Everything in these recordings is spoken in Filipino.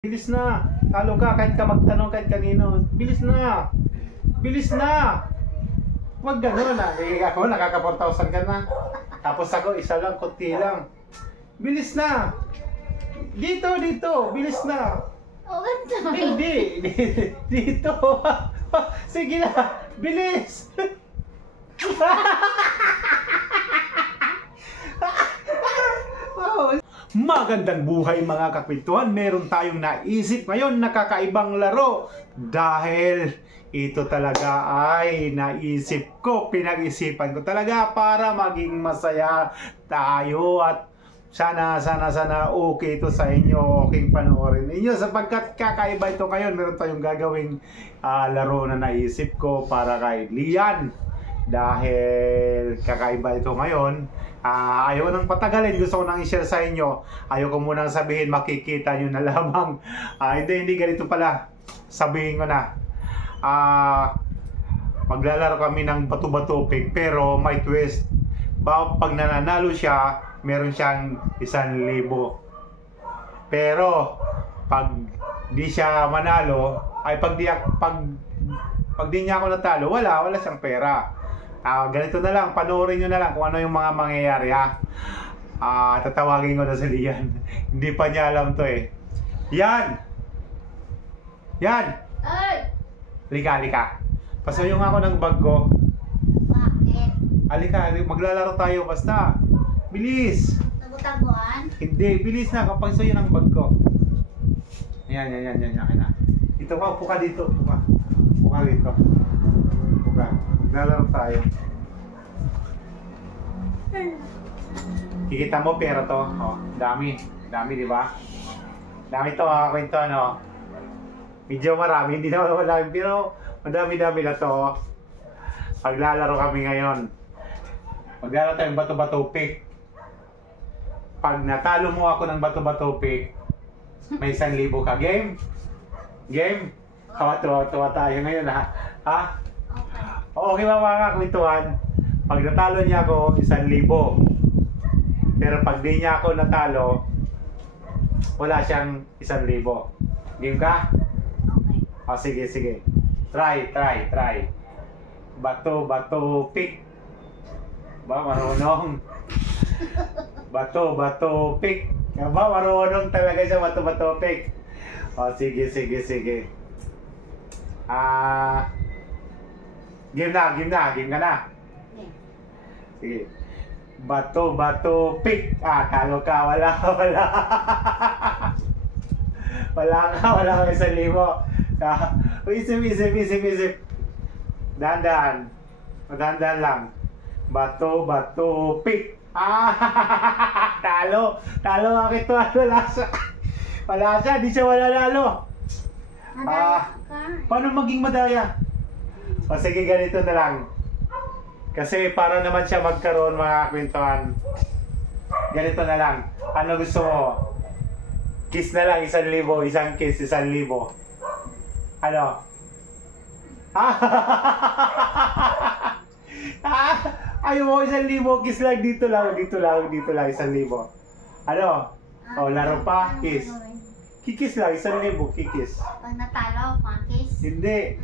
Bilis na. Talo ka kahit ka magtanong kahit kanino. Bilis na. Bilis na. Wag gano'n na. Eh, ako nakaka 4,000 ka na. Tapos ako isa lang, kunti lang. Bilis na. Dito, dito. Bilis na. Oh, ganda. Hindi. Dito. Sige na. Bilis. Magandang buhay mga kakwentuhan. Meron tayong naisip ngayon na kakaibang laro. Dahil ito talaga ay naisip ko, pinag-isipan ko talaga para maging masaya tayo. At sana okay ito sa inyo, okay panoorin ninyo. Sapagkat kakaiba ito ngayon, meron tayong gagawing laro na naisip ko para kay Lian. Dahil kakaiba ito ngayon, ayaw nang patagalin, gusto ko nang i-share sa inyo. Ayaw ko munang sabihin, makikita nyo na lamang. Hindi ganito pala. Sabihin ko na. Maglalaro kami ng bato-bato pick, pero may twist. Pag nananalo siya, meron siyang 1,000. Pero pag di siya manalo, ay pag di niya ako natalo, wala siyang pera. Ganito na lang, panoorin nyo na lang kung ano yung mga mangyayari, ha. Tatawagin ko na si Lian. Hindi pa niya alam to eh. Yan! Yan! Ay! Halika. Pasuyong ako ng bag ko. Bakit? Halika, maglalaro tayo basta. Bilis! Tago-taguan? Hindi, bilis na kapag suyo ng bag ko. Yan. Akin na. Dito ka, upo ka dito. Upo ka dito. Upo ka. Maglalaro tayo. Kikita mo pera to. Oh, dami, di ba? Dami to, kwento ano. Medyo marami, hindi naman marami, pero madami-dami na to. Paglalaro kami ngayon. Maglalaro tayong bato-bato pick. Pag natalo mo ako ng bato-bato pick, may 1,000 ka. Game? Game? Tuwa tayo ngayon, ha? Ha? Okay mga kwentuhan. Pag natalo niya ako, 1,000. Pero pag di niya ako natalo, wala siyang 1,000. Game ka? Okay. Sige. Try. Bato pick. Ba marunong? Bato pick. Ba marunong talaga siya bato pick. Sige. Game ka na. Sige. Bato pick. Talo ka, wala. Wala ka 1,000. Isip. Dahan-dahan lang. Bato pick. Talo bakit to? Wala siya, di siya mananalo. Madaya ka. Paano maging madaya? Sige, ganito na lang. Kasi para naman siya magkaroon mga kwentuhan. Ganito na lang. Ano gusto mo? Kiss na lang, 1,000. Isang kiss, 1,000. Ano? Ayaw mo 1,000. Kiss lang, dito lang, 1,000. Ano? Laro pa, kiss. Kikis lang, 1,000, kikis. Pag natalo, pakis. Hindi.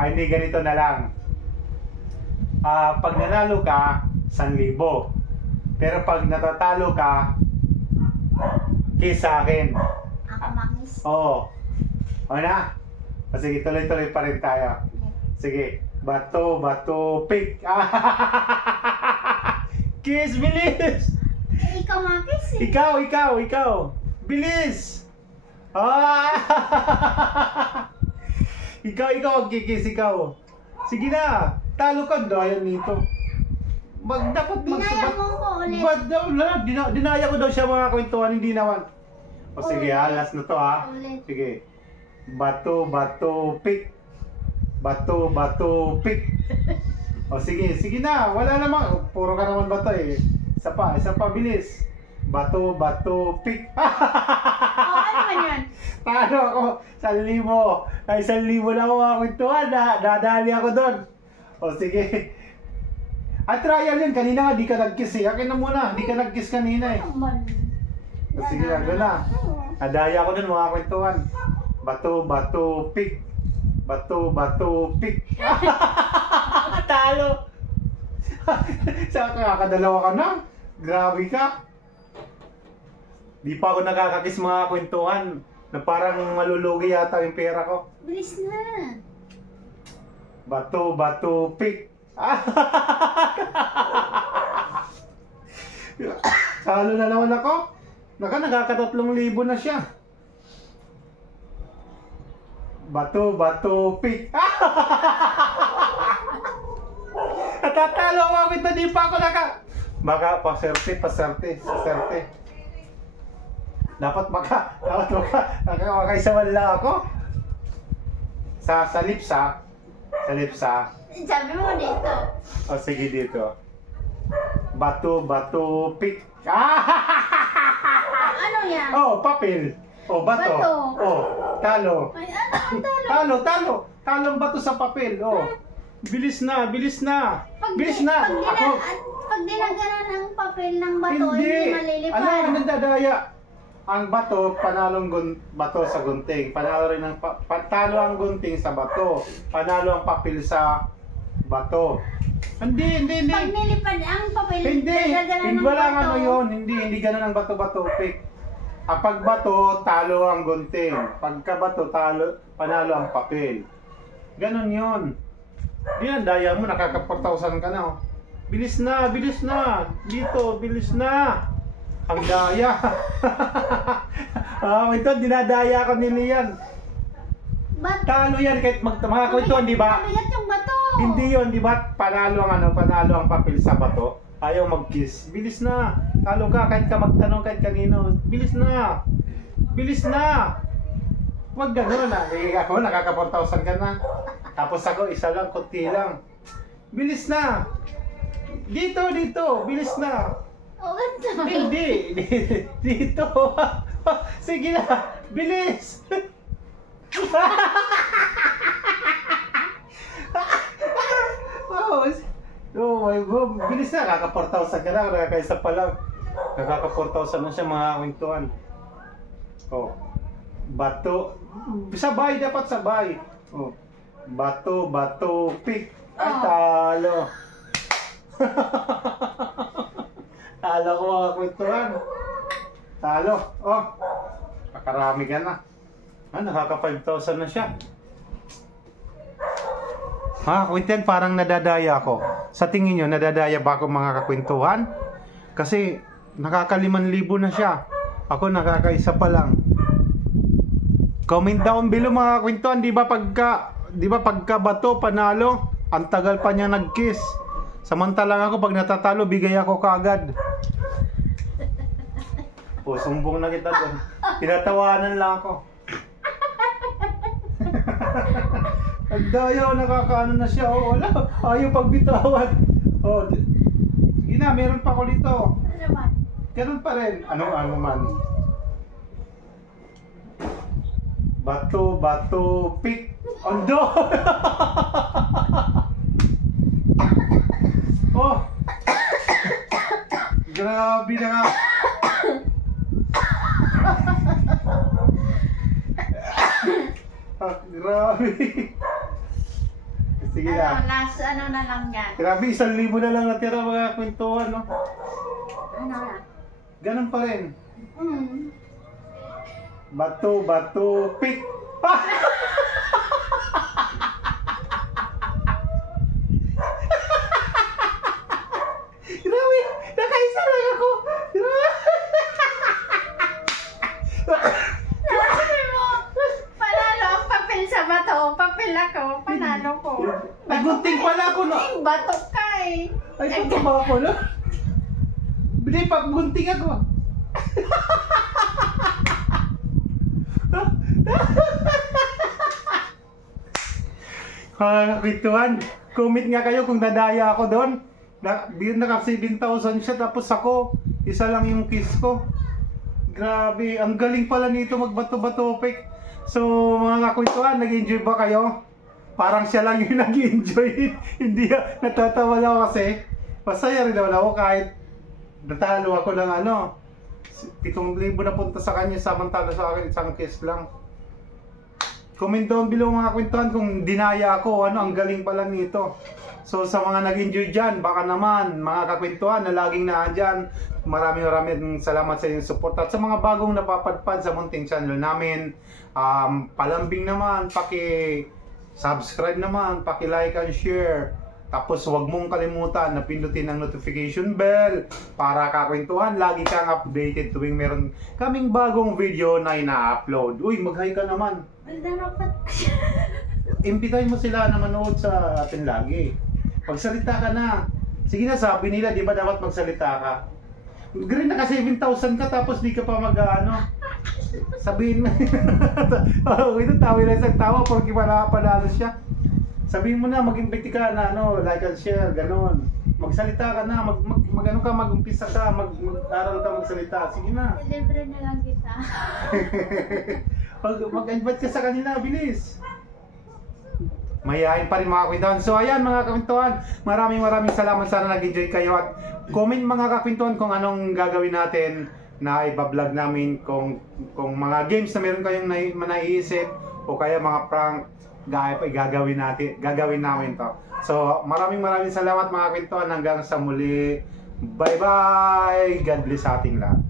Hindi, ganito na lang. Pag nanalo ka, 1,000. Pero pag natatalo ka, kiss sa akin. Ako makis. Oo. Na? Sige, tuloy-tuloy pa rin tayo. Sige. Bato pick. Kiss, bilis! Ikaw makis eh. Ikaw. Bilis! Ikaw, kikis, ikaw. Sige na, talo ka, daya nito. Dapat Dinaya mo ko ulit. Dinaya ko daw siya mga kwentuhan, hindi naman. Sige, last na to, ha. Ulit. Sige. Bato pick. Sige na, wala namang. Puro ka naman bato eh. Isa pa, bilis. Bato pick. Ano man yan? Talo ako, 1,000. Ay, 1,000 lang ako mga kwentuhan. Dadali ako doon. Sige. Trial yun. Kanina nga, di ka nag-kiss eh. Akin na muna. Di ka nag-kiss kanina eh. Ano man? Sige na, doon na. Nadaya ko dun mga kwentuhan. Bato, bato, pick. Bato, bato, pick. Talo. Saan ka? Kakadalawa ka na? Grabe ka. Di pa ako nakakakis mga kwentuhan na parang malulugi yata yung pera ko. Bilis na. Bato, bato, pick. Talo na naman ako. Nakaka-3,000 na siya. Bato, bato, pick. Natatalo ako ito, di pa ako Baka, paserte. Dapat makaisawan lang ako. Sa lips ha. Sa lips ha. Sabi mo dito. O sige dito. Bato, bato, pick. Ano yan? Oh, papel. Oh, bato. Bato. Oh, talo. Ay, ano? Talo. Talo. Talong bato sa papel. Oh. Bilis na. Bilis na. Pag dinaganan ng papel ng bato, hindi malilipad. Ano ang nandadaya? Ang bato, bato sa gunting. Panalo rin ang talo ang gunting sa bato. Panalo ang papel sa bato. Hindi. Pag nilipad ang papel, Hindi dadaganan ng wala bato. ano yun. Hindi ganun ang bato-bato pick. Ang pagbato, talo ang gunting. Pagkabato, panalo ang papel. Ganon yun. Yan, daya mo, nakaka-4,000 ka na. Oh. Bilis na. Dito, bilis na. Ang daya. Ito, dinadaya ko ni Lian. Talo yan kahit mga kwentuhan, di ba? Mabigat yung bato. Hindi yun, di ba? Panalo ang papel sa bato. Ayaw mag-kiss. Bilis na. Talo ka kahit ka magtanong kahit kanino. Bilis na. Huwag ganun na. Ako, nakaka-4,000 ka na. Tapos ako, isa lang, kunti lang. Bilis na. Dito. Bilis na. O, ganito. Hindi. Dito. Sige na. Bilis. Oh my God. Bilis na. Nakaka-4,000 ka na. Nakaka-isa pa lang. Nakaka-4,000 na siya mga kwentuhan. Oh. Bato. Sabay. Dapat sabay. Oh. Bato, pick. Ay, talo. Talo ko mga kwentuhan. Talo. Oh. Pakarami ka na. Nakaka-5,000 na siya. Kwentuhan, parang nadadaya ako. Sa tingin nyo, nadadaya ba ako mga kakwentuhan? Kasi nakaka-5,000 na siya. Ako nakakaisa pa lang. Comment down below mga kakwentuhan. Di ba pagka bato, panalo, ang tagal pa niya nag-kiss. Samantalang ako, pag natatalo, bigay ako kaagad. Sumbong na kita doon. Tinatawanan lang ako. Ang daya, nakakaano na siya. Wala. Ayaw pagbitawan. Sige na, meron pa ako dito. Ano naman? Ganun pa rin. Ano man. Bato, pick. Ondo! Oh! Grabe na nga. Grabe. Sige na. Last na lang yan. Grabe, 1,000 na lang natira mga kwentuhan, no? Ano na? Ganun pa rin. Bato, pick. Grabe, nakaisa lang ako. Sabi mo, panalo ang papel sa bato. Papel ako, panalo ko. Ay, gunting pala ako, no? Ay, bato ka eh. Ay, bato ba ako, no? Hindi, pag gunting ako. Kwentuhan, comment nga kayo kung nadaya ako doon. Naka 7,000 siya, tapos ako, isa lang yung kiss ko. Grabe, ang galing pala nito magbato-bato pick. So mga kakwentuhan, nag-enjoy ba kayo? Parang siya lang yung nag-enjoy. Hindi, natatawa lang ako kasi masaya rin naman ako kahit natalo ako ng 7,000 na punta sa kanya, samantala sa akin isang case lang. Comment down below mga kwentuhan kung dinaya ako, ang galing pala nito. So sa mga nag-enjoy dyan, baka naman mga kakwentuhan na laging naandyan, maraming salamat sa inyong support. At sa mga bagong napapadpad sa munting channel namin, palambing naman, paki-subscribe naman, paki-like and share. Tapos huwag mong kalimutan na pindutin ang notification bell para kakwentuhan, lagi kang updated tuwing meron kaming bagong video na ina-upload. Uy, mag-hi ka naman. Imbitahin mo sila na manood sa atin lagi. Magsalita ka na. Sige na, sabi nila, di ba dapat magsalita ka? Green naka 7,000 ka tapos di ka pa sabihin mo. Oh, ito tawi lang isang tawa porque panalo siya. Sabihin mo na, mag-invite ka na like and share, ganon. Magsalita ka na, mag-umpisa ka, mag-aral ka magsalita. Sige na. Libre na lang kita. Mag-invite ka sa kanila, bilis. Mayayain pa rin mga kakwentuhan. So ayan mga kakwentuhan, maraming salamat, sana nag-enjoy kayo. At comment mga kakwentuhan kung anong gagawin natin na iba-vlog namin, kung mga games na meron kayong naiisip o kaya mga prank gagawin namin to. So maraming salamat mga kakwentuhan, hanggang sa muli. Bye bye. God bless sa ating lahat.